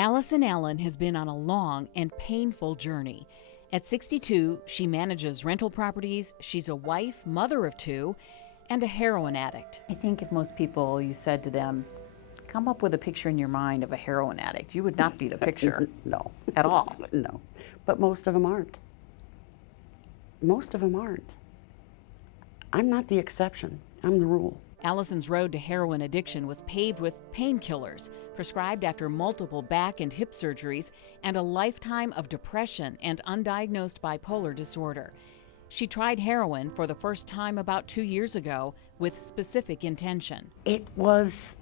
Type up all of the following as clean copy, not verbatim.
Allison Allen has been on a long and painful journey. At 62, she manages rental properties, she's a wife, mother of two, and a heroin addict. I think if most people, you said to them, come up with a picture in your mind of a heroin addict, you would not be the picture. No. At all. No. But most of them aren't. Most of them aren't. I'm not the exception. I'm the rule. Allison's road to heroin addiction was paved with painkillers, prescribed after multiple back and hip surgeries and a lifetime of depression and undiagnosed bipolar disorder. She tried heroin for the first time about 2 years ago with specific intention. It was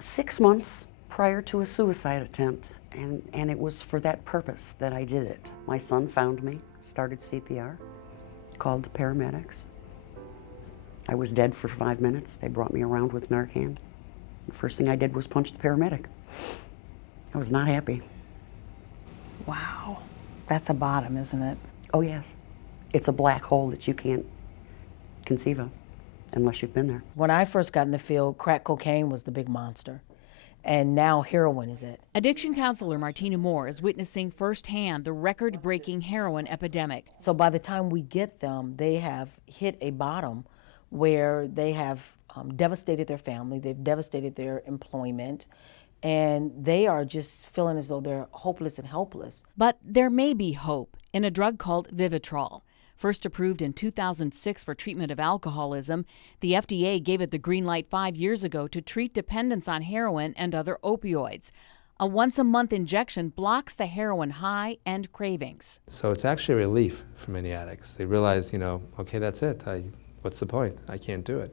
6 months prior to a suicide attempt, and it was for that purpose that I did it. My son found me, started CPR, called the paramedics. I was dead for 5 minutes. They brought me around with Narcan. The first thing I did was punch the paramedic. I was not happy. Wow. That's a bottom, isn't it? Oh yes. It's a black hole that you can't conceive of unless you've been there. When I first got in the field, crack cocaine was the big monster, and now heroin is it. Addiction counselor Martina Moore is witnessing firsthand the record-breaking heroin epidemic. So by the time we get them, they have hit a bottom where they have devastated their family, they've devastated their employment, and they are just feeling as though they're hopeless and helpless. But there may be hope in a drug called Vivitrol. First approved in 2006 for treatment of alcoholism, the FDA gave it the green light 5 years ago to treat dependence on heroin and other opioids. A once-a-month injection blocks the heroin high and cravings. So it's actually a relief for many addicts. They realize, okay, that's it. What's the point? I can't do it.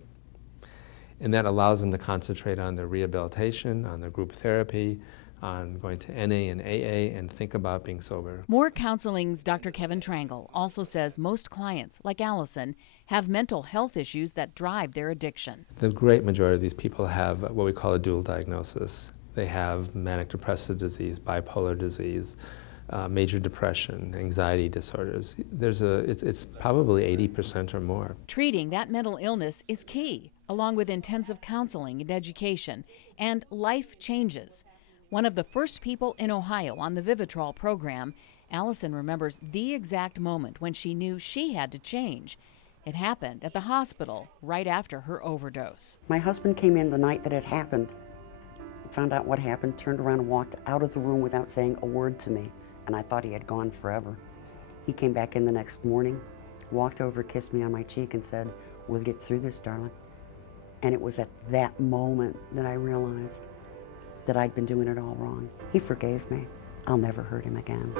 And that allows them to concentrate on their rehabilitation, on their group therapy, on going to NA and AA, and think about being sober. More Counseling's Dr. Kevin Trangle also says most clients, like Allison, have mental health issues that drive their addiction. The great majority of these people have what we call a dual diagnosis. They have manic depressive disease, bipolar disease, major depression, anxiety disorders. It's probably 80% or more. Treating that mental illness is key, along with intensive counseling and education, and life changes. One of the first people in Ohio on the Vivitrol program, Allison remembers the exact moment when she knew she had to change. It happened at the hospital right after her overdose. My husband came in the night that it happened, found out what happened, turned around and walked out of the room without saying a word to me, and I thought he had gone forever. He came back in the next morning, walked over, kissed me on my cheek and said, "We'll get through this, darling." And it was at that moment that I realized that I'd been doing it all wrong. He forgave me. I'll never hurt him again.